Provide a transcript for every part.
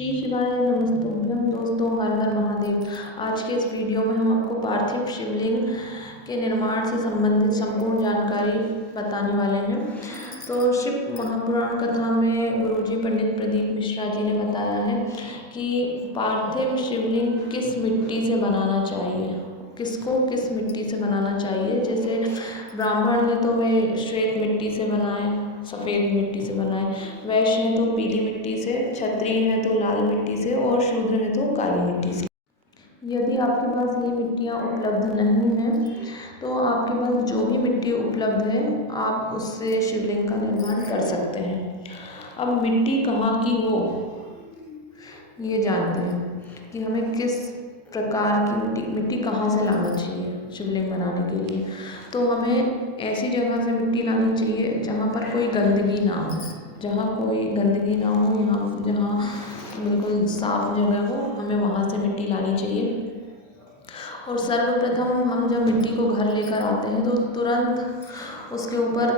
श्री शिवाय नमस्तुभ्यं। दोस्तों, हर हर महादेव। आज के इस वीडियो में हम आपको पार्थिव शिवलिंग के निर्माण से संबंधित संपूर्ण जानकारी बताने वाले हैं। तो शिव महापुराण कथा में गुरुजी पंडित प्रदीप मिश्रा जी ने बताया है कि पार्थिव शिवलिंग किस मिट्टी से बनाना चाहिए, किसको किस मिट्टी से बनाना चाहिए। जैसे ब्राह्मण है तो वे श्वेत मिट्टी से बनाएं, सफ़ेद मिट्टी से बनाएं, वैश्य है तो पीली मिट्टी से, क्षत्रिय है तो लाल मिट्टी से और शूद्र है तो काली मिट्टी से। यदि आपके पास ये मिट्टियाँ उपलब्ध नहीं हैं तो आपके पास जो भी मिट्टी उपलब्ध है आप उससे शिवलिंग का निर्माण कर सकते हैं। अब मिट्टी कहाँ की हो ये जानते हैं कि हमें किस प्रकार की मिट्टी कहाँ से लाना चाहिए शिवलिंग बनाने के लिए। तो हमें ऐसी जगह से मिट्टी लानी चाहिए जहाँ पर कोई गंदगी ना हो, जहाँ कोई गंदगी ना हो, यहाँ जहाँ बिल्कुल साफ जगह हो, हमें वहाँ से मिट्टी लानी चाहिए। और सर्वप्रथम हम जब मिट्टी को घर लेकर आते हैं तो तुरंत उसके ऊपर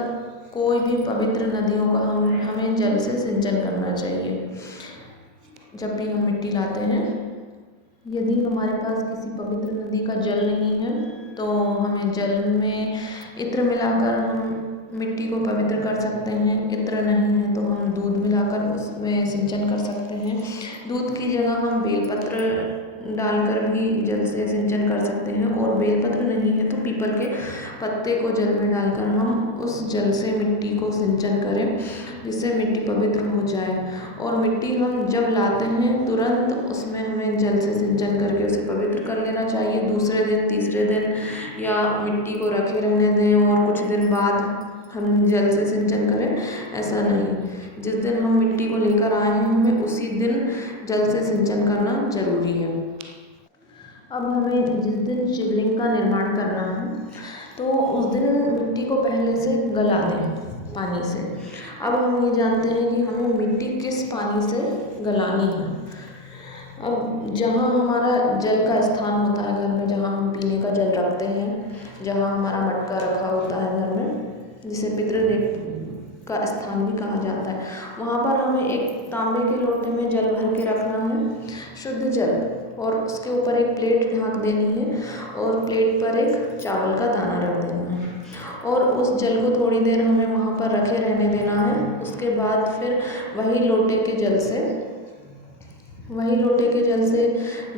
कोई भी पवित्र नदियों का हमें जल से सिंचन करना चाहिए। जब भी हम मिट्टी लाते हैं, यदि हमारे पास किसी पवित्र नदी का जल नहीं है तो हमें जल में इत्र मिलाकर हम मिट्टी को पवित्र कर सकते हैं। इत्र नहीं है तो हम दूध मिलाकर उसमें सिंचन कर सकते हैं। दूध की जगह हम बेलपत्र डालकर भी जल से सिंचन कर सकते हैं। और बेलपत्र नहीं है तो पीपल के पत्ते को जल में डालकर हम उस जल से मिट्टी को सिंचन करें, जिससे मिट्टी पवित्र हो जाए। और मिट्टी हम जब लाते हैं तुरंत उसमें हमें जल से सिंचन करके उसे पवित्र कर लेना चाहिए। दूसरे दिन, तीसरे दिन या मिट्टी को रखे रहने दें और कुछ दिन बाद हम जल से सिंचन करें, ऐसा नहीं। जिस दिन हम मिट्टी को लेकर आए हैं हमें उसी दिन जल से सिंचन करना जरूरी है। अब हमें जिस दिन शिवलिंग का निर्माण करना है तो उस दिन मिट्टी को पहले से गला दें पानी से। अब हम ये जानते हैं कि हमें मिट्टी किस पानी से गलानी है। अब जहाँ हमारा जल का स्थान होता है घर में, जहाँ हम पीने का जल रखते हैं, जहाँ हमारा मटका रखा होता है घर में, जिसे पितृदेव का स्थान भी कहा जाता है, वहाँ पर हमें एक तांबे के लोटे में जल भर के रखना है, शुद्ध जल। और उसके ऊपर एक प्लेट ढाँक देनी है और प्लेट पर एक चावल का दाना रख देना है और उस जल को थोड़ी देर हमें वहाँ पर रखे रहने देना है। उसके बाद फिर वही लोटे के जल से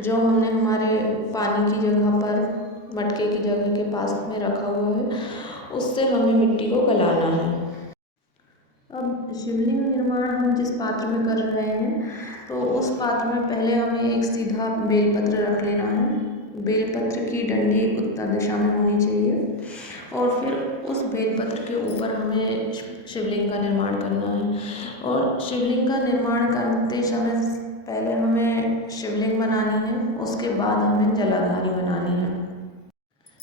जो हमने हमारे पानी की जगह पर मटके की जगह के पास में रखा हुआ है, उससे हमें मिट्टी को गलाना है। अब शिवलिंग निर्माण हम जिस पात्र में कर रहे हैं तो उस पात्र में पहले हमें एक सीधा बेलपत्र रख लेना है। बेलपत्र की डंडी उत्तर दिशा में होनी चाहिए और फिर उस बेलपत्र के ऊपर हमें शिवलिंग का निर्माण करना है। और शिवलिंग का निर्माण करते समय पहले हमें शिवलिंग बनानी है, उसके बाद हमें जलाधारी बनानी है।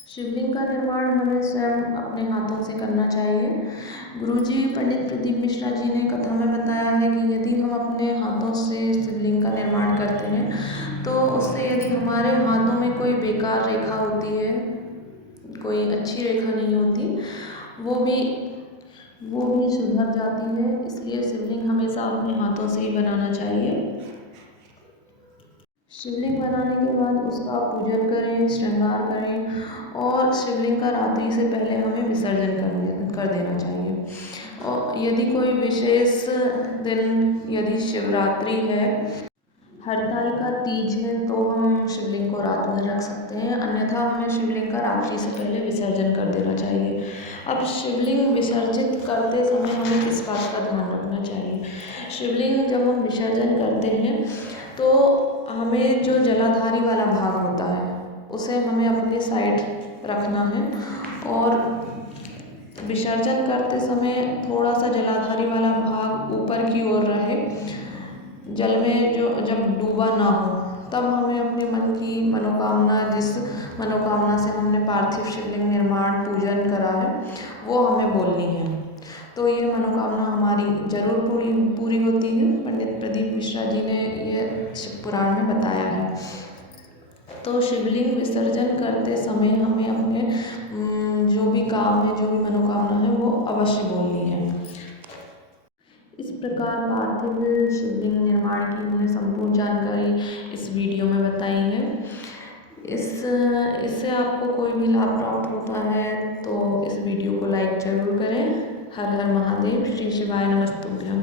शिवलिंग का निर्माण हमें स्वयं अपने हाथों से करना चाहिए। गुरुजी पंडित प्रदीप मिश्रा जी ने कथा में बताया है कि यदि हम अपने हाथों से शिवलिंग का निर्माण करते हैं तो उससे यदि हमारे हाथों में कोई बेकार रेखा होती है, कोई अच्छी रेखा नहीं होती, वो भी सुधर जाती है। इसलिए शिवलिंग हमेशा अपने हाथों से ही बनाना चाहिए। शिवलिंग बनाने के बाद उसका पूजन करें, श्रृंगार करें और शिवलिंग का रात्रि से पहले हमें विसर्जन कर देना चाहिए। और यदि कोई विशेष दिन, यदि शिवरात्रि है, हरतालिका तीज है, तो हम शिवलिंग को रात भर रख सकते हैं, अन्यथा हमें शिवलिंग का रात्रि से पहले विसर्जन कर देना चाहिए। अब शिवलिंग विसर्जित करते समय हमें किस बात का ध्यान रखना चाहिए। शिवलिंग जब हम विसर्जन करते हैं तो हमें जो जलाधारी वाला भाग होता है उसे हमें अपने साइड रखना है और विसर्जन करते समय थोड़ा सा जलाधारी वाला भाग ऊपर की ओर रहे, जल में जो जब डूबा ना हो, तब हमें अपने मन की मनोकामना, जिस मनोकामना से हमने पार्थिव शिवलिंग निर्माण पूजन करा है, वो हमें बोलनी है। तो ये मनोकामना हमारी जरूर पूरी होती है। पंडित प्रदीप मिश्रा जी ने ये शिव पुराण में बताया है। तो शिवलिंग विसर्जन करते समय हमें अपने जो भी काम है, जो भी मनोकामना है, वो अवश्य बोलनी है। इस प्रकार पार्थिव शिवलिंग निर्माण की हमने संपूर्ण संपूर्ण जानकारी इस वीडियो में बताई है। इससे आपको कोई भी लाभ प्राप्त होता है तो इस वीडियो को लाइक जरूर करें। हर हर महादेव। श्री शिवाय नमस्तुभ्यम।